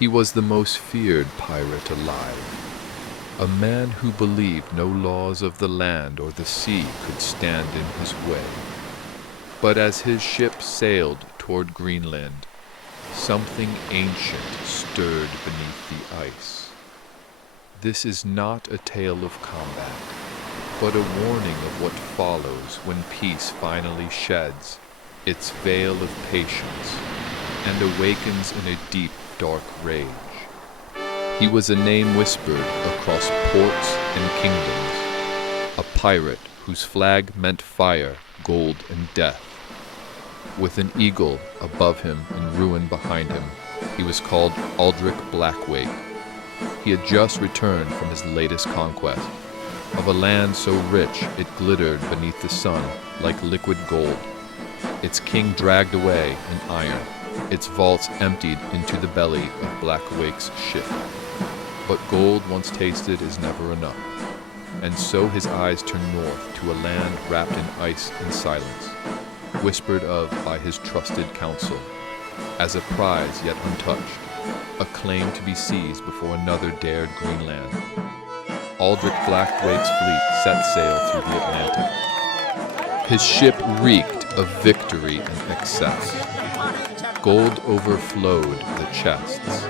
He was the most feared pirate alive, a man who believed no laws of the land or the sea could stand in his way. But as his ship sailed toward Greenland, something ancient stirred beneath the ice. This is not a tale of combat, but a warning of what follows when peace finally sheds its veil of patience and awakens in a deep, dark rage. He was a name whispered across ports and kingdoms, a pirate whose flag meant fire, gold, and death. With an eagle above him and ruin behind him, he was called Aldrich Blackwake. He had just returned from his latest conquest, of a land so rich it glittered beneath the sun like liquid gold. Its king dragged away in iron, its vaults emptied into the belly of Blackwake's ship. But gold once tasted is never enough, and so his eyes turned north to a land wrapped in ice and silence, whispered of by his trusted counsel, as a prize yet untouched, a claim to be seized before another dared Greenland. Aldrich Blackwake's fleet set sail through the Atlantic. His ship reeked of victory and excess. Gold overflowed the chests.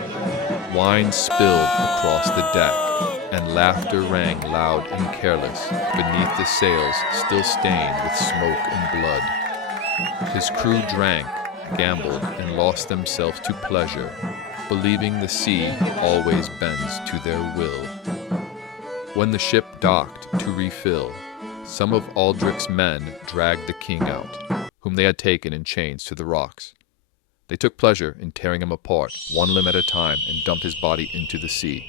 Wine spilled across the deck, and laughter rang loud and careless beneath the sails still stained with smoke and blood. His crew drank, gambled, and lost themselves to pleasure, believing the sea always bends to their will. When the ship docked to refill, some of Aldrich's men dragged the king out, whom they had taken in chains to the rocks. They took pleasure in tearing him apart, one limb at a time, and dumped his body into the sea.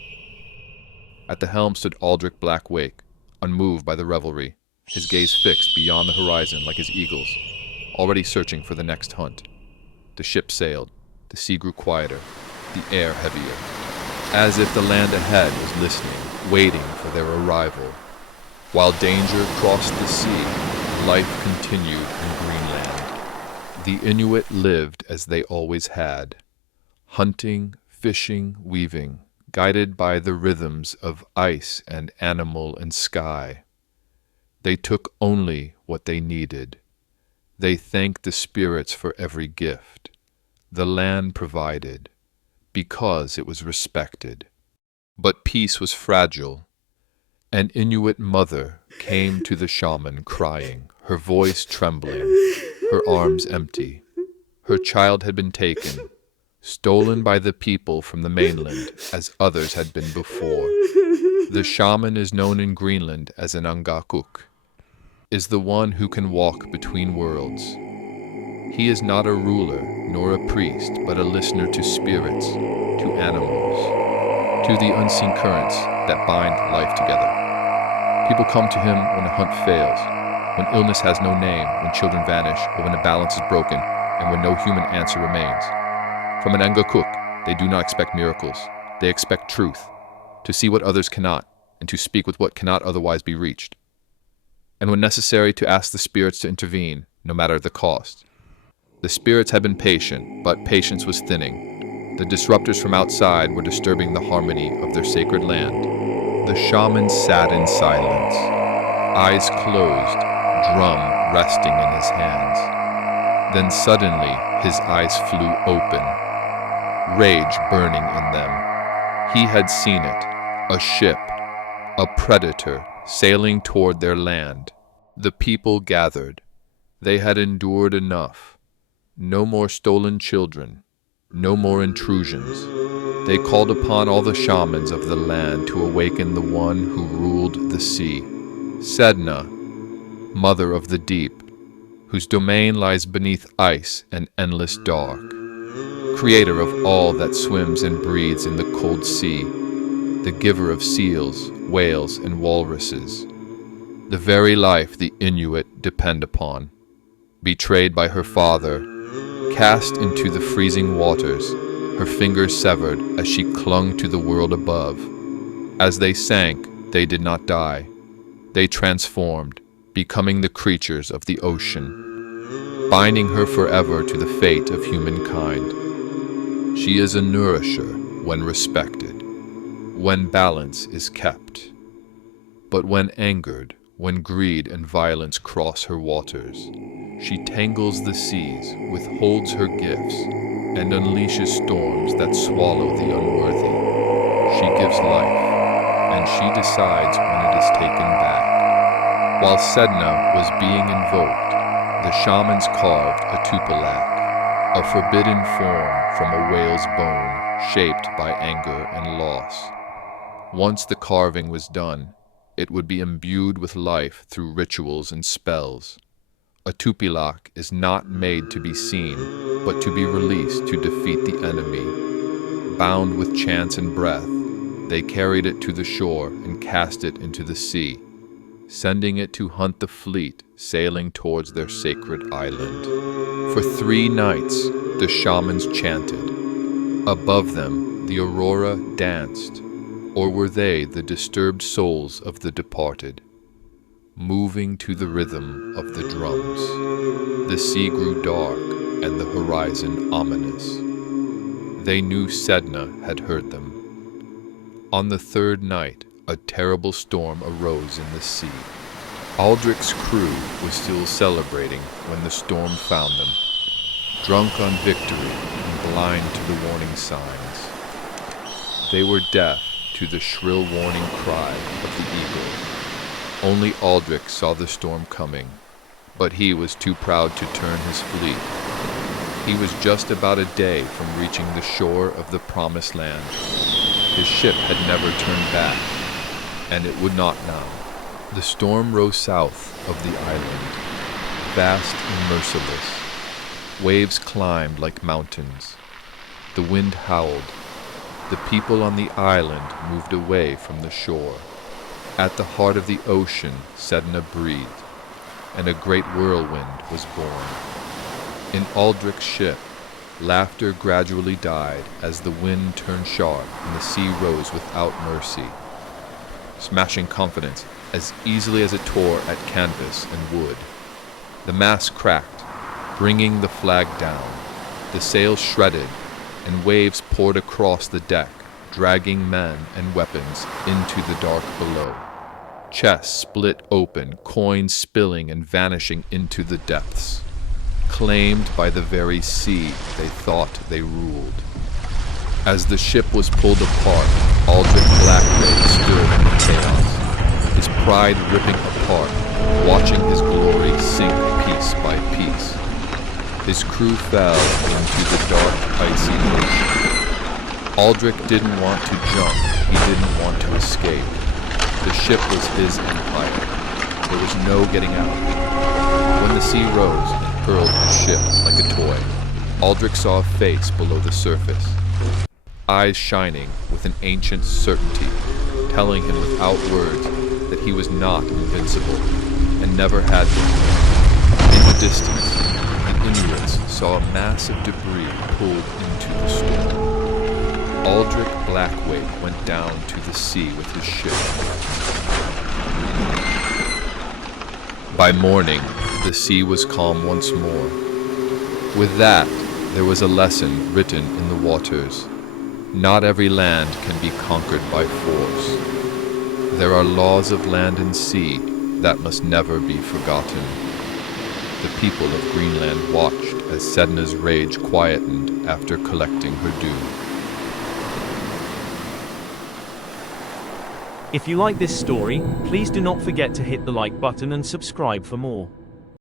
At the helm stood Aldrich Blackwake, unmoved by the revelry, his gaze fixed beyond the horizon like his eagle's, already searching for the next hunt. The ship sailed, the sea grew quieter, the air heavier, as if the land ahead was listening, waiting for their arrival. While danger crossed the sea, life continued in Greenland. The Inuit lived as they always had, hunting, fishing, weaving, guided by the rhythms of ice and animal and sky. They took only what they needed. They thanked the spirits for every gift the land provided, because it was respected. But peace was fragile. An Inuit mother came to the shaman crying, her voice trembling, her arms empty. Her child had been taken, stolen by the people from the mainland as others had been before. The shaman is known in Greenland as an angakuk, is the one who can walk between worlds. He is not a ruler nor a priest, but a listener to spirits, to animals, to the unseen currents that bind life together. People come to him when a hunt fails, when illness has no name, when children vanish, or when the balance is broken, and when no human answer remains. From an angakuk, they do not expect miracles. They expect truth, to see what others cannot, and to speak with what cannot otherwise be reached. And when necessary, to ask the spirits to intervene, no matter the cost. The spirits had been patient, but patience was thinning. The disruptors from outside were disturbing the harmony of their sacred land. The shaman sat in silence, eyes closed, drum resting in his hands. Then suddenly his eyes flew open, rage burning in them. He had seen it, a ship, a predator sailing toward their land. The people gathered. They had endured enough. No more stolen children, no more intrusions. They called upon all the shamans of the land to awaken the one who ruled the sea, Sedna, mother of the deep, whose domain lies beneath ice and endless dark, creator of all that swims and breathes in the cold sea, the giver of seals, whales, and walruses, the very life the Inuit depend upon. Betrayed by her father, cast into the freezing waters, her fingers severed as she clung to the world above. As they sank, they did not die. They transformed, becoming the creatures of the ocean, binding her forever to the fate of humankind. She is a nourisher, when respected, when balance is kept. But when angered, when greed and violence cross her waters, she tangles the seas, withholds her gifts, and unleashes storms that swallow the unworthy. She gives life, and she decides when it is taken back. While Sedna was being invoked, the shamans carved a tupilak, a forbidden form from a whale's bone shaped by anger and loss. Once the carving was done, it would be imbued with life through rituals and spells. A tupilak is not made to be seen, but to be released to defeat the enemy. Bound with chants and breath, they carried it to the shore and cast it into the sea, sending it to hunt the fleet sailing towards their sacred island. For 3 nights, the shamans chanted. Above them, the aurora danced, or were they the disturbed souls of the departed, moving to the rhythm of the drums? The sea grew dark and the horizon ominous. They knew Sedna had heard them. On the 3rd night, a terrible storm arose in the sea. Aldrich's crew was still celebrating when the storm found them, drunk on victory and blind to the warning signs. They were deaf to the shrill warning cry of the eagle. Only Aldrich saw the storm coming, but he was too proud to turn his fleet. He was just about a day from reaching the shore of the Promised Land. His ship had never turned back, and it would not now. The storm rose south of the island, vast and merciless. Waves climbed like mountains. The wind howled. The people on the island moved away from the shore. At the heart of the ocean, Sedna breathed, and a great whirlwind was born. In Aldrich's ship, laughter gradually died as the wind turned sharp and the sea rose without mercy, smashing confidence as easily as it tore at canvas and wood. The mast cracked, bringing the flag down. The sails shredded, and waves poured across the deck, dragging men and weapons into the dark below. Chests split open, coins spilling and vanishing into the depths. Claimed by the very sea they thought they ruled. As the ship was pulled apart, Aldrich Blackbait stood in the chaos, his pride ripping apart, watching his glory sink piece by piece. His crew fell into the dark, icy ocean. Aldrich didn't want to jump, he didn't want to escape. The ship was his empire. There was no getting out. When the sea rose and hurled his ship like a toy, Aldrich saw a face below the surface, eyes shining with an ancient certainty, telling him without words that he was not invincible, and never had been. In the distance, the Inuits saw a mass of debris pulled into the storm. Aldrich Blackwake went down to the sea with his ship. By morning, the sea was calm once more. With that, there was a lesson written in the waters. Not every land can be conquered by force. There are laws of land and sea that must never be forgotten. The people of Greenland watched as Sedna's rage quietened after collecting her due. If you like this story, please do not forget to hit the like button and subscribe for more.